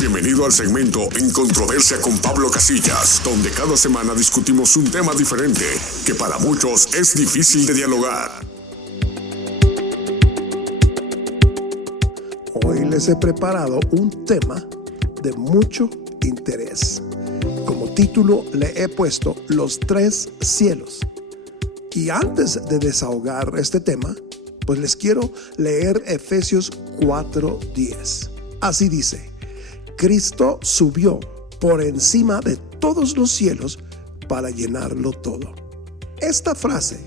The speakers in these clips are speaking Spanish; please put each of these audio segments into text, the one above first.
Bienvenido al segmento En Controversia con Pablo Casillas, donde cada semana discutimos un tema diferente que para muchos es difícil de dialogar. Hoy les he preparado un tema de mucho interés. Como título le he puesto Los tres cielos. Y antes de desahogar este tema, pues les quiero leer Efesios 4:10. Así dice: Cristo subió por encima de todos los cielos para llenarlo todo. Esta frase,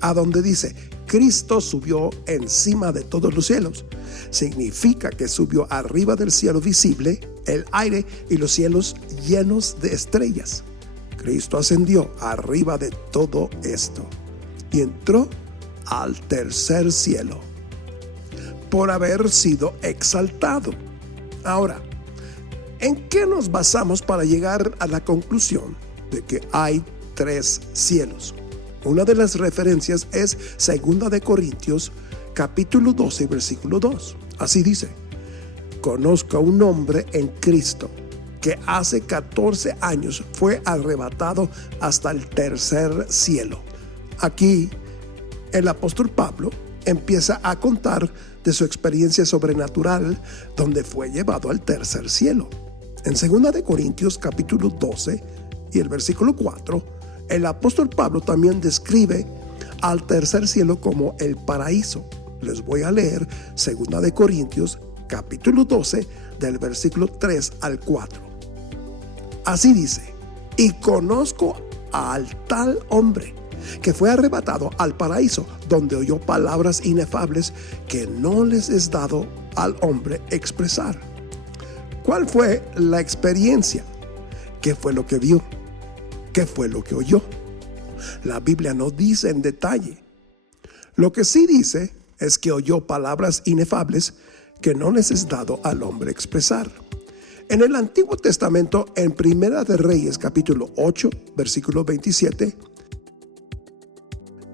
a donde dice Cristo subió encima de todos los cielos, significa que subió arriba del cielo visible, el aire y los cielos llenos de estrellas. Cristo ascendió arriba de todo esto y entró al tercer cielo por haber sido exaltado. Ahora, ¿en qué nos basamos para llegar a la conclusión de que hay tres cielos? Una de las referencias es 2 de Corintios capítulo 12, versículo 2. Así dice: conozco a un hombre en Cristo que hace 14 años fue arrebatado hasta el tercer cielo. Aquí el apóstol Pablo empieza a contar de su experiencia sobrenatural donde fue llevado al tercer cielo. En 2 de Corintios capítulo 12 y el versículo 4, el apóstol Pablo también describe al tercer cielo como el paraíso. Les voy a leer 2 de Corintios capítulo 12 del versículo 3 al 4. Así dice: y conozco al tal hombre que fue arrebatado al paraíso, donde oyó palabras inefables que no les es dado al hombre expresar. ¿Cuál fue la experiencia? ¿Qué fue lo que vio? ¿Qué fue lo que oyó? La Biblia no dice en detalle. Lo que sí dice es que oyó palabras inefables que no les es dado al hombre expresar. En el Antiguo Testamento, en Primera de Reyes, capítulo 8, versículo 27,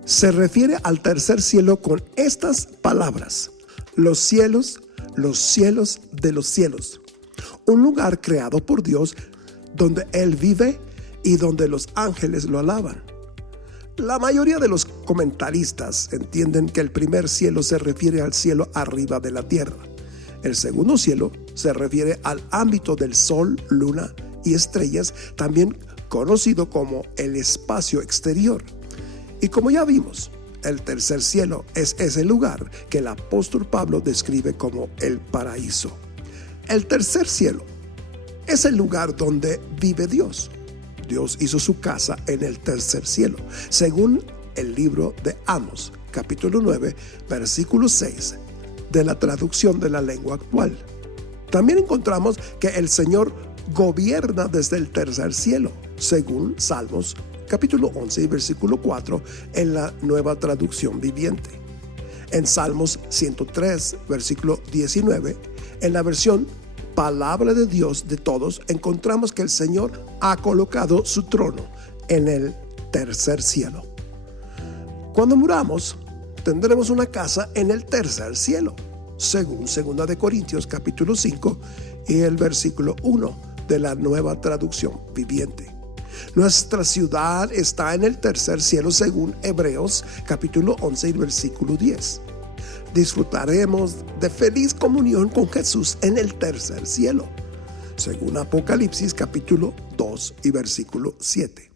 se refiere al tercer cielo con estas palabras: los cielos de los cielos. Un lugar creado por Dios donde Él vive y donde los ángeles lo alaban. La mayoría de los comentaristas entienden que el primer cielo se refiere al cielo arriba de la tierra. El segundo cielo se refiere al ámbito del sol, luna y estrellas, también conocido como el espacio exterior. Y como ya vimos, el tercer cielo es ese lugar que el apóstol Pablo describe como el paraíso. El tercer cielo es el lugar donde vive Dios. Dios hizo su casa en el tercer cielo, según el libro de Amos, capítulo 9, versículo 6, de la traducción de la lengua actual. También encontramos que el Señor gobierna desde el tercer cielo, según Salmos, capítulo 11 y versículo 4, en la nueva traducción viviente. En Salmos 103, versículo 19, en la versión Palabra de Dios de todos, encontramos que el Señor ha colocado su trono en el tercer cielo. Cuando muramos, tendremos una casa en el tercer cielo, según 2 de Corintios capítulo 5 y el versículo 1 de la nueva traducción viviente. Nuestra ciudad está en el tercer cielo, según Hebreos capítulo 11 y versículo 10. Disfrutaremos de feliz comunión con Jesús en el tercer cielo, según Apocalipsis capítulo 2 y versículo 7.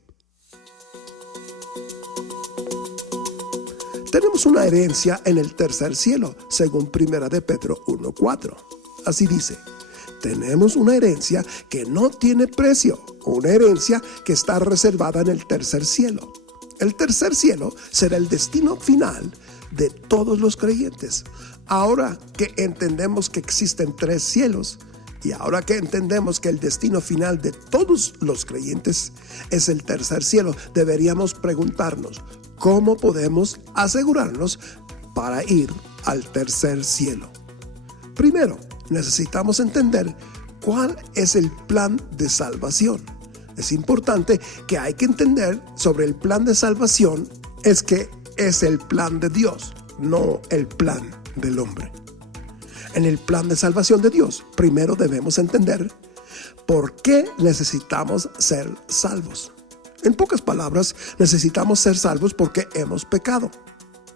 Tenemos una herencia en el tercer cielo, según 1 de Pedro 1:4. Así dice: tenemos una herencia que no tiene precio, una herencia que está reservada en el tercer cielo. El tercer cielo será el destino final de todos los creyentes. Ahora que entendemos que existen tres cielos y ahora que entendemos que el destino final de todos los creyentes es el tercer cielo, deberíamos preguntarnos: ¿cómo podemos asegurarnos para ir al tercer cielo? Primero, necesitamos entender cuál es el plan de salvación. Es importante que hay que entender sobre el plan de salvación es que es el plan de Dios, no el plan del hombre. En el plan de salvación de Dios, primero debemos entender ¿Por qué necesitamos ser salvos? En pocas palabras, necesitamos ser salvos porque hemos pecado.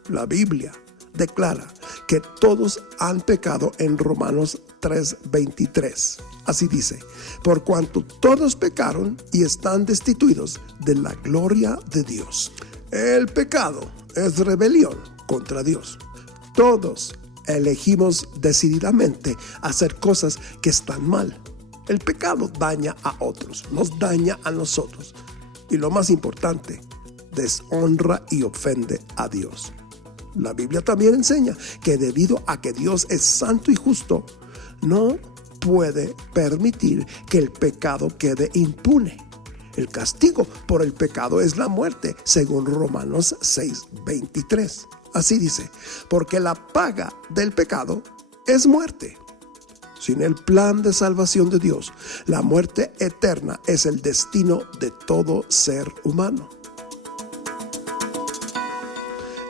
La Biblia declara que todos han pecado en Romanos 3:23. Así dice: por cuanto todos pecaron y están destituidos de la gloria de Dios. El pecado es rebelión contra Dios. Todos elegimos decididamente hacer cosas que están mal. El pecado daña a otros, nos daña a nosotros. Y lo más importante, deshonra y ofende a Dios. La Biblia también enseña que debido a que Dios es santo y justo, no puede permitir que el pecado quede impune. El castigo por el pecado es la muerte, según Romanos 6:23. Así dice: porque la paga del pecado es muerte. Sin el plan de salvación de Dios, la muerte eterna es el destino de todo ser humano.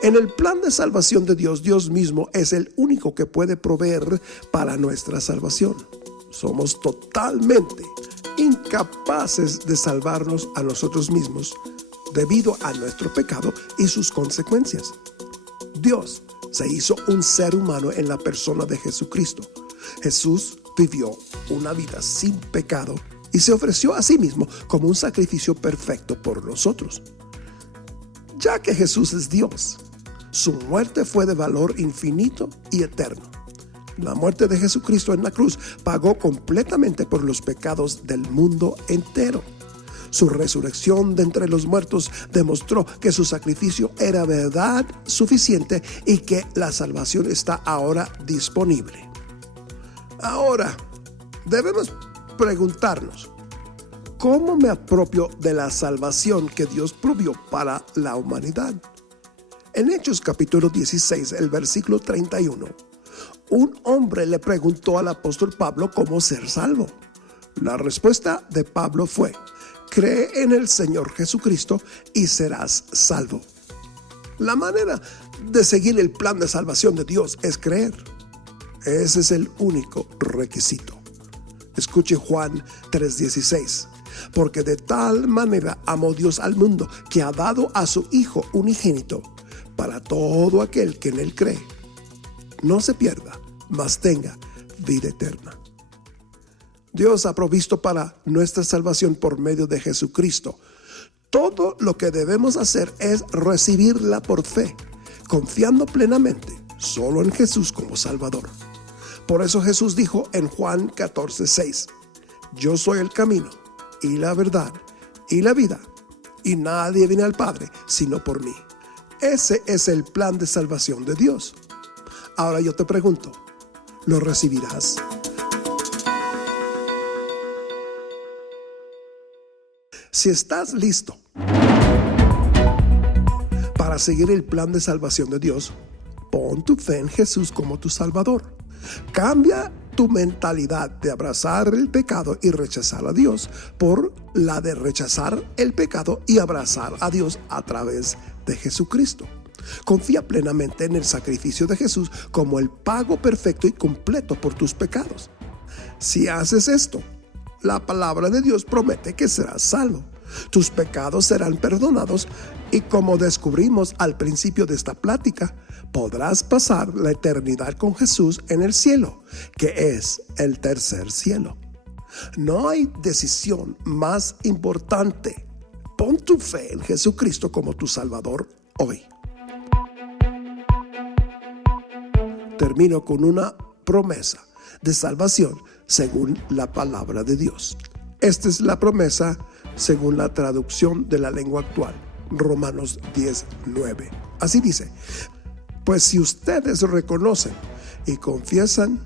En el plan de salvación de Dios, Dios mismo es el único que puede proveer para nuestra salvación. Somos totalmente incapaces de salvarnos a nosotros mismos debido a nuestro pecado y sus consecuencias. Dios se hizo un ser humano en la persona de Jesucristo. Jesús vivió una vida sin pecado y se ofreció a sí mismo como un sacrificio perfecto por nosotros. Ya que Jesús es Dios, su muerte fue de valor infinito y eterno. La muerte de Jesucristo en la cruz pagó completamente por los pecados del mundo entero. Su resurrección de entre los muertos demostró que su sacrificio era verdad suficiente y que la salvación está ahora disponible. Ahora, debemos preguntarnos: ¿cómo me apropio de la salvación que Dios provió para la humanidad? En Hechos capítulo 16, el versículo 31, un hombre le preguntó al apóstol Pablo cómo ser salvo. La respuesta de Pablo fue: cree en el Señor Jesucristo y serás salvo. La manera de seguir el plan de salvación de Dios es creer. Ese es el único requisito. Escuche Juan 3:16. Porque de tal manera amó Dios al mundo, que ha dado a su Hijo unigénito, para todo aquel que en él cree no se pierda, mas tenga vida eterna. Dios ha provisto para nuestra salvación por medio de Jesucristo. Todo lo que debemos hacer es recibirla por fe, confiando plenamente solo en Jesús como Salvador. Por eso Jesús dijo en Juan 14:6: yo soy el camino y la verdad y la vida, y nadie viene al Padre sino por mí. Ese es el plan de salvación de Dios. Ahora yo te pregunto, ¿lo recibirás? Si estás listo para seguir el plan de salvación de Dios, pon tu fe en Jesús como tu Salvador. Cambia tu mentalidad de abrazar el pecado y rechazar a Dios por la de rechazar el pecado y abrazar a Dios a través de Jesucristo. Confía plenamente en el sacrificio de Jesús como el pago perfecto y completo por tus pecados. Si haces esto, la palabra de Dios promete que serás salvo. Tus pecados serán perdonados y, como descubrimos al principio de esta plática, podrás pasar la eternidad con Jesús en el cielo, que es el tercer cielo. No hay decisión más importante. Pon tu fe en Jesucristo como tu Salvador hoy. Termino con una promesa de salvación según la palabra de Dios. Esta es la promesa según la traducción de la lengua actual, Romanos 10:9. Así dice: pues si ustedes reconocen y confiesan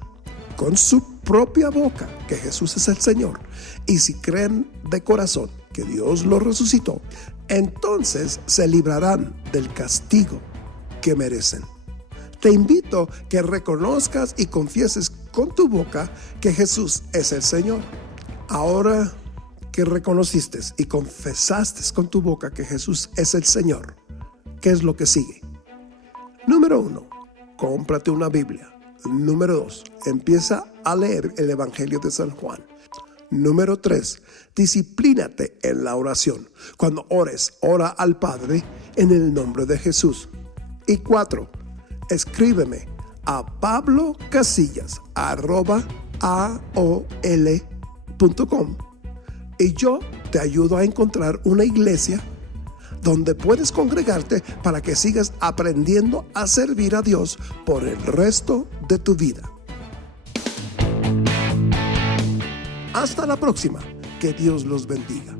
con su propia boca que Jesús es el Señor, y si creen de corazón que Dios lo resucitó, entonces se librarán del castigo que merecen. Te invito a que reconozcas y confieses con tu boca que Jesús es el Señor. Ahora que reconociste y confesaste con tu boca que Jesús es el Señor, ¿qué es lo que sigue? Número 1, cómprate una Biblia. Número 2, empieza a leer el Evangelio de San Juan. Número 3, disciplínate en la oración. Cuando ores, ora al Padre en el nombre de Jesús. Y 4, escríbeme a pablocasillas@aol.com y yo te ayudo a encontrar una iglesia donde puedes congregarte para que sigas aprendiendo a servir a Dios por el resto de tu vida. Hasta la próxima. Que Dios los bendiga.